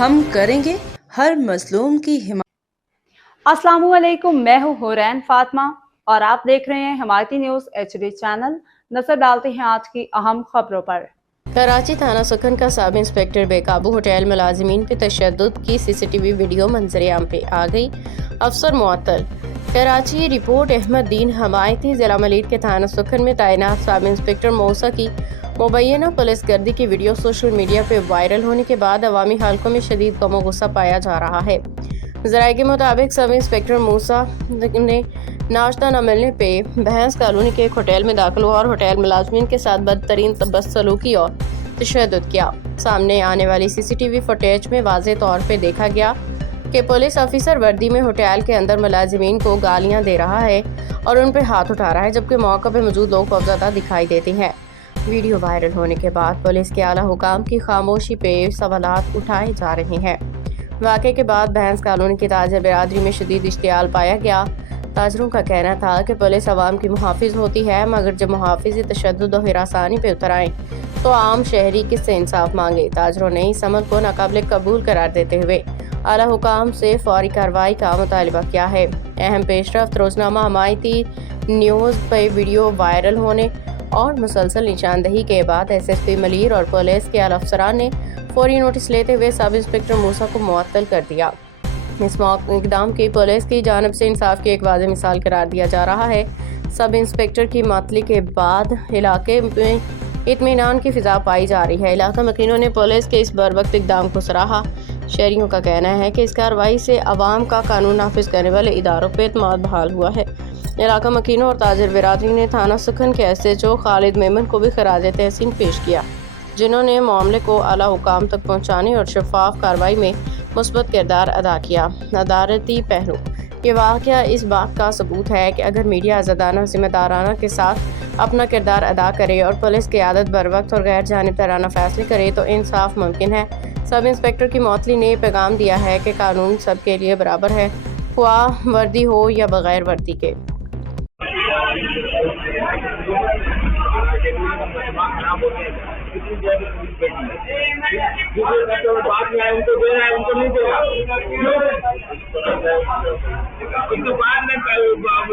हम करेंगे हर मजलूम की हिमायत। अस्सलामुअलैकुम, मैं हूँ हुरैन फातिमा और आप देख रहे हैं हिमायती न्यूज़ HD चैनल। नजर डालते हैं आज की अहम खबरों पर। कराची थाना सुखन का सब इंस्पेक्टर बेकाबू, होटल मुलाजिमीन पे तशद्दुद की CCTV वीडियो मंजर-ए-आम पे आ गई, अफसर मुअत्तल। कराची रिपोर्ट अहमदुद्दीन हमायती जिला मलीर के थाना सुखन में तैनात सब इंस्पेक्टर मौसा की मुबैना पुलिस गर्दी की वीडियो सोशल मीडिया पे वायरल होने के बाद अवामी हलकों में शदीद गम गुस्सा पाया जा रहा है। जराये के मुताबिक सब इंस्पेक्टर मूसा ने नाश्ता न मिलने पे भैंस कॉलोनी के एक होटल में दाखिल हुआ और होटल मुलाजमीन के साथ बदतरीन बदसलूकी और तशद्दुद किया। सामने आने वाली CCTV फुटेज में वाज़ेह तौर पे देखा गया कि पुलिस ऑफिसर वर्दी में होटल के अंदर मुलाजिमीन को गालियां दे रहा है और उन पे हाथ उठा रहा है, जबकि मौके पे मौजूद लोग खौफजदा दिखाई देते हैं। वीडियो वायरल होने के बाद पुलिस के आला हुकाम की खामोशी पे सवालात उठाए जा रहे हैं। वाक़े के बाद भैंस कॉलोनी की ताजर बिरादरी में शदीद इश्तियाल पाया गया। ताजरों का कहना था कि पुलिस अवाम की मुहाफिज होती है, मगर जब मुहाफिज तशद्दुद और हिरासानी पे उतर आए तो आम शहरी किससे इंसाफ मांगे। ताजरों ने इस अमल को नाकाबिल कबूल करार देते हुए आला हुकाम से फौरी कार्रवाई का मुतालबा किया है। अहम पेशरफ्त रोजनामा हमायती न्यूज़ पे वीडियो वायरल होने और मुसलसल निशानदही के बाद SSP मलीर और पुलिस के आला अफसरान ने फौरी नोटिस लेते हुए सब इंस्पेक्टर मूसा को मुअत्तल कर दिया। इस इकदाम की पुलिस की जानिब से इंसाफ की एक वाज़ेह मिसाल करार दिया जा रहा है। सब इंस्पेक्टर की मुअत्तली के बाद इलाके में इत्मीनान की फिजा पाई जा रही है। इलाका मकीनों ने पुलिस के इस बरवक्त इकदाम को सराहा। शहरियों का कहना है कि इस कार्रवाई से अवाम का कानून नाफिज करने वाले इदारों पर एतमाद बहाल हुआ है। इलाका मकीनों और ताजर बिरादरी ने थाना सुखन के SHO खालिद मेमन को भी खराज तहसीन पेश किया, जिन्होंने मामले को आला हुकाम तक पहुँचाने और शफाफ कार्रवाई में मुस्बत किरदार अदा किया। अदालती पहलू ये वाक़या इस बात का सबूत है कि अगर मीडिया आज़ादाना जिम्मेदाराना के साथ अपना किरदार अदा करे और पुलिस की आदत बर वक्त और गैर जानिबदाराना फैसले करे तो इंसाफ मुमकिन है। सब इंस्पेक्टर की मुअत्तली ने पैगाम दिया है कि कानून सब के लिए बराबर है, ख्वाह वर्दी हो या बगैर वर्दी के। बाद में आए उनको दे रहा है, उनको नहीं देगा। उनको बाद में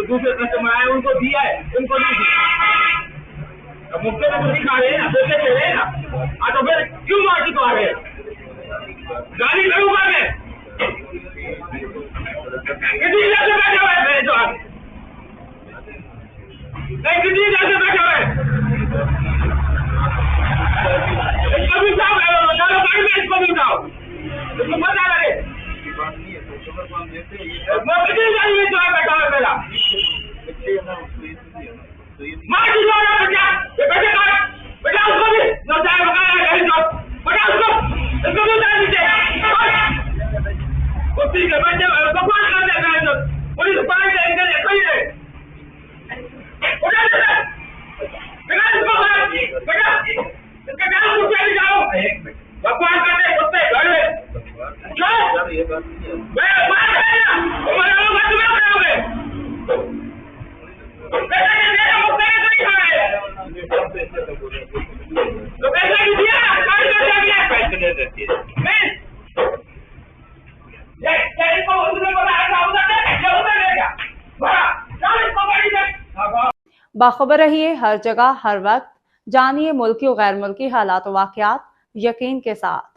दूसरे कस्टमर आए उनको दिया है, उनको नहीं दिया। मुफ्त में तो दिखा रहे हैं ना, पैसे दे रहे हैं ना, तो फिर क्यों मार्टी को आ गए? गाली क्यों आ गए? कितनी देर से बैठे हुए हैं जो आप? नहीं, कितनी देर से बैठे हुए हैं? इसको पता लगे मैं कितनी जानी जो है बैठा है मेरा मार दी लो ना बेटा, ये बेटे का बेटा उसको भी जो चाहे बकाया है जो बेटा उसको भी उतार दीजिए। कुत्ती के बेटे बकवास करते हैं जो पुलिस पानी से इनके कोई नहीं उठा दे बेटा इसको बेटा इसका नाम पूछे दिखाओ। बकवास करते कुत्ते घर में मैं बात है ना तुम्हारे लोग बात में करोगे पैसे नहीं दे मुफ्त में नहीं खा रहे तो पैसे नहीं दिया ना कौन पैसे दिया पैसे दे देती है ये तेरे को उसने बोला ऐसा उधर देगा बड़ा चल इसको गाड़ी दे। बाखबर रहिए हर जगह हर वक्त, जानिए मुल्की और गैर मुल्की हालात और वाक़यात यकीन के साथ।